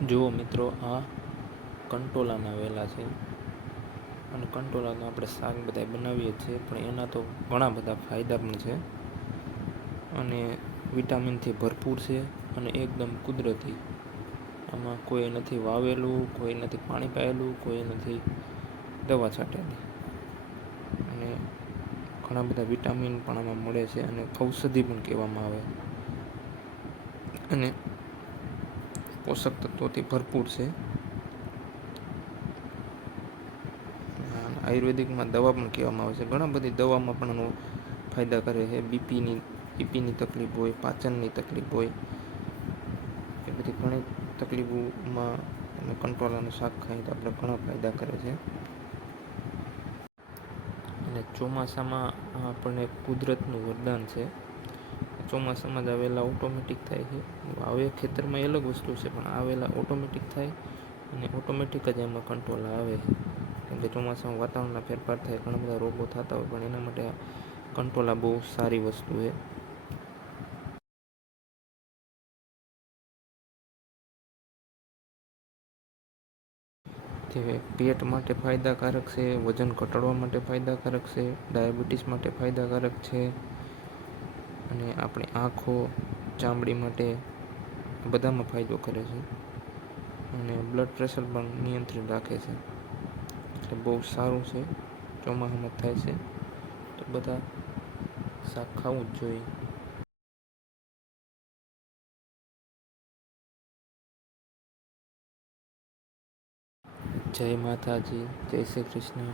જુઓ મિત્રો, આ કંટોલાના વેલા છે અને કંટોલાનું આપણે શાક બધા બનાવીએ છીએ, પણ એના તો ઘણા બધા ફાયદા પણ છે અને વિટામિનથી ભરપૂર છે અને એકદમ કુદરતી. આમાં કોઈ નથી વાવેલું, કોઈ નથી પાણી પાયેલું, કોઈ નથી દવા છાંટેલી અને ઘણા બધા વિટામિન પણ આમાં મળે છે અને ઔષધિ પણ કહેવામાં આવે અને પોષક તત્વોથી ભરપૂર છે. આયુર્વેદિકમાં દવા પણ કહેવામાં આવે છે. ઘણા બધી દવામાં પણ એનો ફાયદા કરે છે. બીપીની તકલીફ હોય, પાચનની તકલીફ હોય, એ બધી ઘણી તકલીફોમાં અને કંટોલાનું શાક ખાઈએ તો આપણે ઘણા ફાયદા કરે છે. અને ચોમાસામાં આપણને કુદરતનું વરદાન છે. ચોમાસામાં જ આવેલા ઓટોમેટિક થાય છે. આવે ખેતરમાં એ અલગ વસ્તુ છે, પણ આવેલા ઓટોમેટિક થાય અને ઓટોમેટિક જ એમાં કંટોલા આવે. કેમ કે ચોમાસામાં વાતાવરણના ફેરફાર થાય, ઘણા બધા રોગો થતા હોય, પણ એના માટે કંટોલા બહુ સારી વસ્તુ છે. તે પેટ માટે ફાયદાકારક છે, વજન ઘટાડવા માટે ફાયદાકારક છે, ડાયાબિટીસ માટે ફાયદાકારક છે અને આપણી આંખો, ચામડી માટે બધામાં ફાયદો કરે છે અને બ્લડ પ્રેશર પણ નિયંત્રિત રાખે છે. એટલે બહુ સારું છે. ચોમાસામાં થાય છે તો બધા શાક ખાવું જ જોઈએ. જય માતાજી, જય શ્રી કૃષ્ણ.